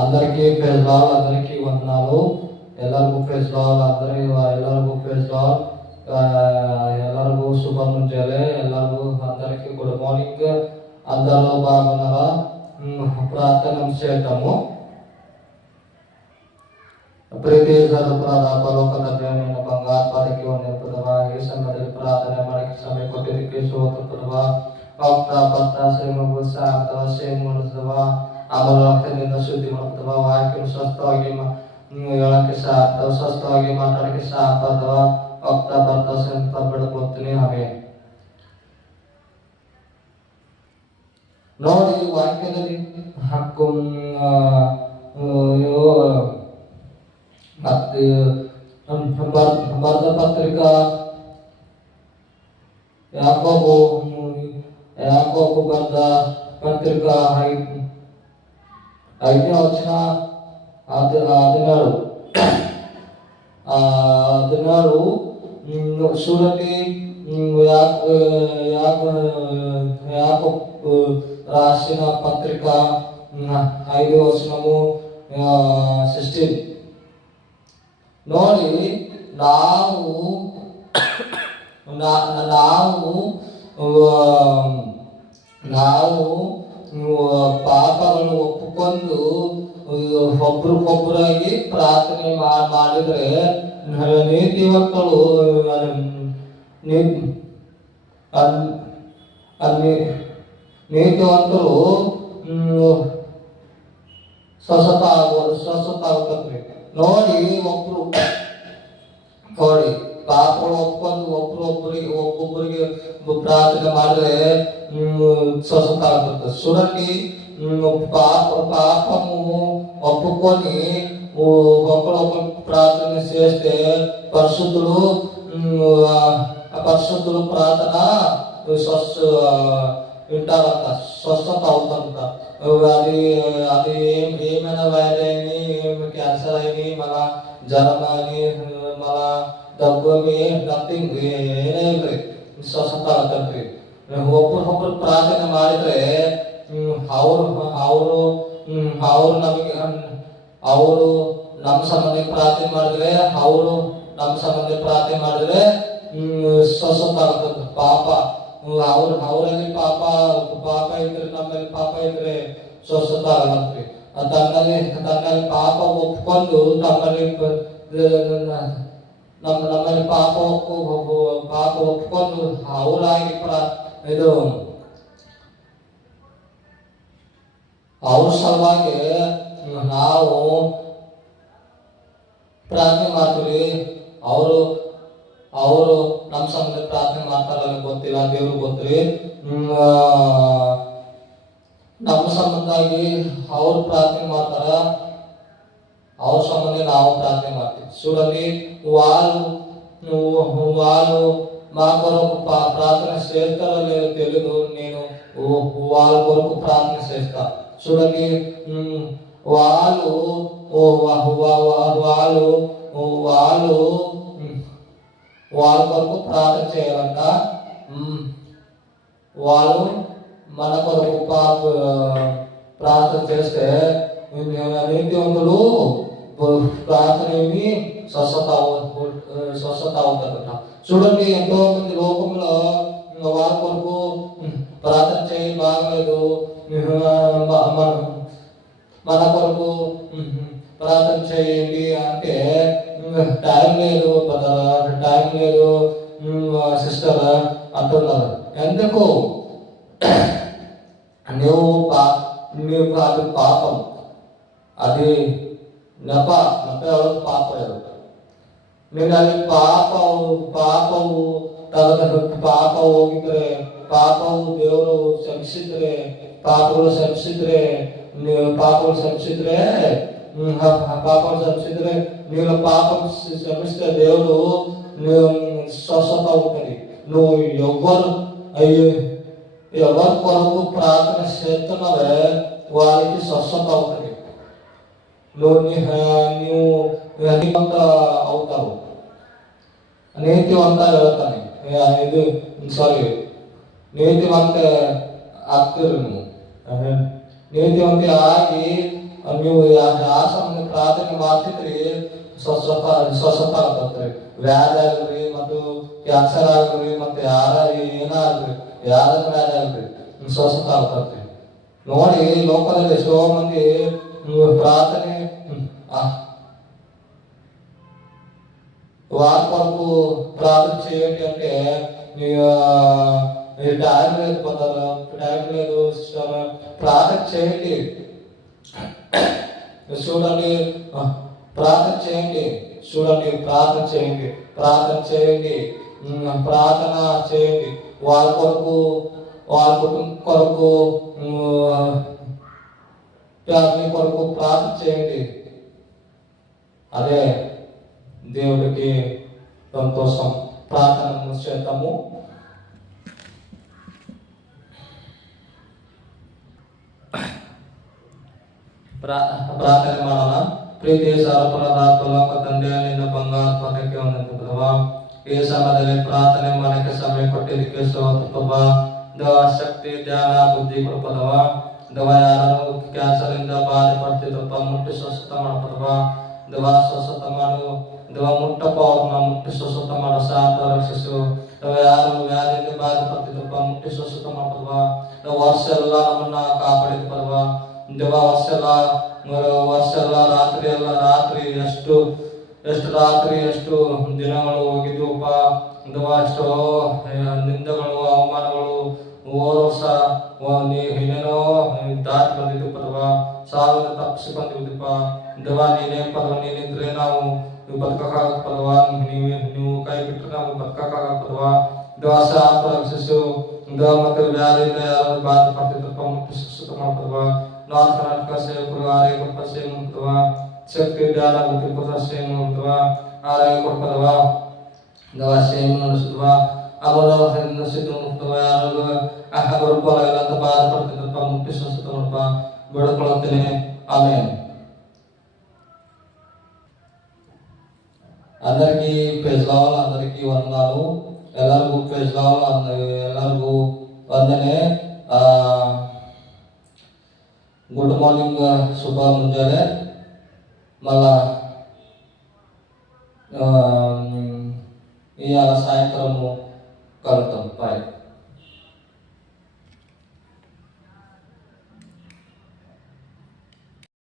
అందరికీ praise lord, అందరికీ వందనాలు. ಎಲ್ಲರಿಗೂ ಪ್రైజ్ ಲಾರ್ಡ್, ಎಲ್ಲರಿಗೂ ಪ್రైజ్ ಲಾರ್ಡ್. ಎಲ್ಲರಿಗೂ ಶುಭ ಮುಂಜಾನೆ. అందరికీ గుడ్ మార్నింగ్. అందరూ బాగున్నారా? ప్రార్థన చేయటము. ಪ್ರೀತಿ ಸ್ವರೂಪರಾದ ಪರಲೋಕದ ದೇವರನ್ನ ಬಂಗಾರ ಪಾದಕ್ಕೆ ವಂದಿಸುತ್ತೇವೆ. ಈ ಸಮಯದಲ್ಲಿ ಪ್ರಾರ್ಥನೆ ಮಾಡಕ್ಕೆ ಸಮಯ ಕೊಟ್ಟಿದ್ದಕ್ಕೆ ಸ್ತೋತ್ರ. ಭಕ್ತ ಭಕ್ತ ಸೇಮ ಸಾರ್ಥ ಸೇಮ ಅವರ ರಕ್ತದಿಂದ ಶುದ್ಧಿ ಮಾಡುತ್ತವ. ವಾಕ್ಯ ಸ್ವಸ್ಥವಾಗಿ ಹೇಳಕ್ಕೆ ಸಾರ್ಥ, ಸ್ವಸ್ಥವಾಗಿ ಮಾತಾಡಕ್ಕೆ ಸಾರ್ಥ ಅಥವಾ ಭಕ್ತ ಭಕ್ತ ಸಂತ ಬಿಡ್ಕೊಳ್ತೀನಿ. ಹಾಗೆ ನೋಡಿ ವಾಕ್ಯದಲ್ಲಿ ಹಕ್ಕು ಮತ್ತೆ ಬರೆದ ಪತ್ರಿಕಾ ಯಾಕೋಬು ಬರೆದ ಪತ್ರಿಕಾ 5ನೇ ವಚನ 17 చూడండి. యాకోబు రాసిన పత్రిక 5వ వచనము 16. ನೋಡಿ, ನಾವು ಪಾಪಗಳನ್ನು ಒಪ್ಪಿಕೊಂಡು ಒಬ್ಬರಿಗೊಬ್ಬರಾಗಿ ಪ್ರಾರ್ಥನೆ ಮಾಡಿದ್ರೆ ನೀತಿವಂತರು ಸ್ವಸ್ಥತ ಆಗುತ್ತದೆ. ನೋಡಿ ಪಾಪಗಳು ಒಪ್ಕೊಂಡು ಒಬ್ಬೊಬ್ಬರಿಗೆ ಪ್ರಾರ್ಥನೆ ಮಾಡಿದ್ರೆ ಸ್ವಸ್ಥತ ಆಗುತ್ತದೆ. చూడండి, పాపము ఒప్పుకొని ఒకరొకరు ప్రార్థన చేస్తే పరిశుద్ధులు ప్రార్థన వింటారంట, స్వస్థత అవుతుంట. అది ఏమైనా వైరల్ అయినా, క్యాన్సర్ అయినా, మన జ్వరం అని, మన దగ్గు నథింగ్ ಏನೇ ಸ್ವಸ್ಥತ ಆಗುತ್ತೆ. ಒಬ್ಬರು ಪ್ರಾರ್ಥನೆ ಮಾಡಿದ್ರೆ ಅವರು ನಮ್ಮ ಸಂಬಂಧ ಪ್ರಾರ್ಥನೆ ಮಾಡಿದ್ರೆ ಸ್ವಸ್ಥತ ಆಗುತ್ತದೆ. ಪಾಪ ಅವರಲ್ಲಿ ಪಾಪ ಇದ್ರೆ, ನಮ್ಮಲ್ಲಿ ಪಾಪ ಇದ್ರೆ ಸ್ವಸ್ಥತ ಆಗತ್ತೆ. ತನ್ನಲ್ಲಿ ಪಾಪ ಒಪ್ಕೊಂಡು ನಮ್ಮಲ್ಲಿ ಪಾಪ ಒಪ್ಕೊಂಡು ಅವರಾಗಿ ಇದು ಅವ್ರ ಸಲುವಾಗಿ ನಾವು ಪ್ರಾರ್ಥನೆ ಮಾಡ್ತೀವಿ. ಅವರು ನಮ್ಮ ಸಂಬಂಧ ಪ್ರಾರ್ಥನೆ ಮಾಡ್ತಾರ ಗೊತ್ತಿಲ್ಲ, ದೇವ್ರಿಗೆ ಗೊತ್ತಿರಿ. ನಮ್ಮ ಸಂಬಂಧಾಗಿ ಅವ್ರು ಪ್ರಾರ್ಥನೆ ಮಾಡ್ತಾರ, ಅವ್ರ ಸಂಬಂಧ ನಾವು ప్రార్థన ಮಾಡ್ತೀವಿ. చూడండి, వాళ్ళు మా కొరకు ప్రార్థన చేస్తారో లేదో తెలియదు. నేను వాళ్ళ కొరకు ప్రార్థన చేస్తా. చూడండి, వాళ్ళు వాళ్ళ కొరకు ప్రార్థన చేయాలంట. వాళ్ళు మన కొరకు ప్రార్థన చేస్తే నీతివంతులు ప్రార్థన స్వస్థత అవుతారంట. చూడండి, ఎంతో మంది లోకంలో వాళ్ళ కొరకు ప్రార్థన చేయి బాగలేదు, మన కొరకు ప్రార్థన చేయండి అంటే టైం లేదు బ్రదర్, టైం లేదు సిస్టర్ అంటున్నారు. ఎందుకు? నువ్వు అది పాపం, అది ನೆಪ ಹೇಳೋದು ಪಾಪ ಇರುತ್ತೆ. ನೀನು ಅಲ್ಲಿ ಪಾಪ ಹೋಗಿದ್ರೆ, ಪಾಪವು ದೇವರು ಕ್ಷಮಿಸಿದ್ರೆ, ಪಾಪಗಳು ಕ್ಷಮಿಸಿದ್ರೆ ನೀನು ಪಾಪ ಕ್ಷಮಿಸಿದ್ರೆ ದೇವರು ಸ್ವಸ್ಥತ అవుతుంది. నువ్వు ఎవరి కొరకు ప్రార్థన చేస్తున్నావే వారికి స్వస్థత అవుతుంది. నువ్వు నీతివంత అవుతావు. ನೀತಿವಂತ ಹೇಳ್ತಾನೆ, ನೀತಿವಂತ ಆಗ್ತಿರು. ನೀತಿವಂತ ಆಗಿ ನೀವು ಆ ಸಮಯ ಪ್ರಾರ್ಥನೆ ಮಾಡ್ತಿದ್ರಿ ಸ್ವಸ್ಥ ಆಗ್ತದ್ರಿ. ವ್ಯಾಧಿ ಆಗಲ್ರಿ, ಮತ್ತು ಕ್ಯಾನ್ಸರ್ ಆಗಲ್ರಿ, ಮತ್ತೆ ಏನಾಗ್ರಿ, ಯಾವ್ದನ್ನ ವ್ಯಾಧಿ ಆಗಲ್ರಿ, ಸ್ವಸ್ಥ ಆಗ್ತದ್ರಿ. ನೋಡಿ, ಲೋಕದಲ್ಲಿ ಎಷ್ಟೋ ಮಂದಿ ప్రార్థనే వారి కొరకు ప్రార్థన చేయండి అంటే టైం లేదు, టైం లేదు సిస్టర్, ప్రార్థన చేయండి. చూడండి, ప్రార్థన చేయండి, చూడండి, ప్రార్థన చేయండి, ప్రార్థన చేయండి, ప్రార్థన చేయండి. వాళ్ళ కొరకు, వాళ్ళ కుటుంబం కొరకు, మీ కొరకు ప్రార్థన చేయండి. అదే దేవుడికి సంతోషం. ప్రార్థన చేద్దాము. ಪ್ರಾರ್ಥನೆ ಮಾಡೋಣ. ಪ್ರೀತಿಯ ಸರ್ವಪ್ರದಾತ್ಮ ತಂದೆ, ನಿನ್ನ ಬಂಗಾರ ಪದಕ್ಕೆ ಒಂದಂತಪ್ಪ, ಈ ಸಮಯದಲ್ಲಿ ಪ್ರಾರ್ಥನೆ ಮಾಡಕ್ಕೆ ಸಮಯ ಕೊಟ್ಟಿದ್ದಕ್ಕೆ ಸ್ತೋತ್ರಪ್ಪ. ದೇವ ಶಕ್ತಿ, ಧ್ಯಾನ, ಬುದ್ಧಿ ಕೊಡಪ್ಪ. ದೇವ ಯಾರು ಕ್ಯಾನ್ಸರ್ ಇಂದ ಬಾಧೆ ಪಡ್ತಿದ್ರಪ್ಪ, ಮುಟ್ಟಿ ಸ್ವಸ್ಥ ಮಾಡಪ್ಪ. ದೇವ ಸ್ವಸ್ಥ ಮಾಡು. ದೇವ ಮುಟ್ಟಪ್ಪ, ಅವ್ರನ್ನ ಮುಟ್ಟಿ ಸ್ವಸ್ಥ ಮಾಡೋ, ಸಾಥ ರಕ್ಷಿಸು. ದೇವ ಯಾರು ವ್ಯಾಧಿಯಿಂದ ಬಾಧೆ ಪಡ್ತಿದ್ರಪ್ಪ, ಮುಟ್ಟಿ ಸ್ವಸ್ಥ ಮಾಡಪ್ಪ. ದೇವ ವರ್ಷ ಎಲ್ಲ ನಮ್ಮನ್ನ ಕಾಪಾಡಿದ್ರಪ್ಪ. ದೇವ ವರ್ಷ ಎಲ್ಲ ರಾತ್ರಿ ಎಷ್ಟು ರಾತ್ರಿ ಎಷ್ಟು ದಿನಗಳು ಹೋಗಿದ್ವಪ್ಪ. ದೇವ ಎಷ್ಟೋ ನಿಂದಗಳು, ಅವಮಾನಗಳು, ಹೋದ ವರ್ಷ ಏನೇನೋ ದಾಟಿ ಬಂದಿದ್ದು ಪದವ, ಸಾವಿರ ತಪ್ಪಿಸಿ ಬಂದಿದ್ದಪ್ಪ. ದೇವ ನೀನೇ ಪದವ, ನೀನಿದ್ರೆ ನಾವು ಬದುಕಕ್ಕಾಗತ್ತ ಪದವ, ನೀವು ಕೈ ಬಿಟ್ಟರೆ ನಾವು ಬದುಕಕ್ಕಾಗತ್ತ ಪದವ. ದೇವ ಸಾಥ ರಕ್ಷಿಸು. ದೇವ ಮತ್ತೆ ವ್ಯಾಧಿಯಿಂದ ಯಾರು ಬಾಧೆ ಪಡ್ತಿದ್ರಪ್ಪ, ಮುಟ್ಟಿ ಸುತ್ತ ಮಾಡ್ಪದವ. ನಾರ್ತ್ ಕರ್ನಾಟಕ ಸೇವಕರು ಆರೋಗ್ಯ ಕೊಡ್ಪ ಸೇವೆ ಮಾಡ್ತವ. ಶಕ್ತಿ, ಧ್ಯಾನ, ಬುದ್ಧಿ ಕೊಡ್ತ ಸೇವೆ ಮಾಡ್ತವ. ಆರೋಗ್ಯ ಕೊಡ್ಪದವ. ದೇವ ಸೇವೆ ನಡೆಸಿದ್ವ. ಅವರು ಸಿದ್ದು ಮುಕ್ತವ. ಯಾರು ಅವರು ಅಂತ ಬಾಧೆ ಪಡ್ತಿದ್ರಪ್ಪ, ಮುಟ್ಟಿ ಸ್ವಸ್ಥ ಮಾಡ್ಪ ಬೇಡ್ಕೊಳ್ತೇನೆ. ಆಮೇಲೆ అందరికీ ప్రైజ్ లాల్, అందరికీ వందనాలు. ಎಲ್ಲರಿಗೂ ప్రైజ్ లాల్, ಎಲ್ಲರಿಗೂ ವಂದನೆ. గుడ్ మార్నింగ్, శుభ ముంజానే. మళ్ళా ఇవాళ సాయంత్రము కలుద్దాం. బాయ్.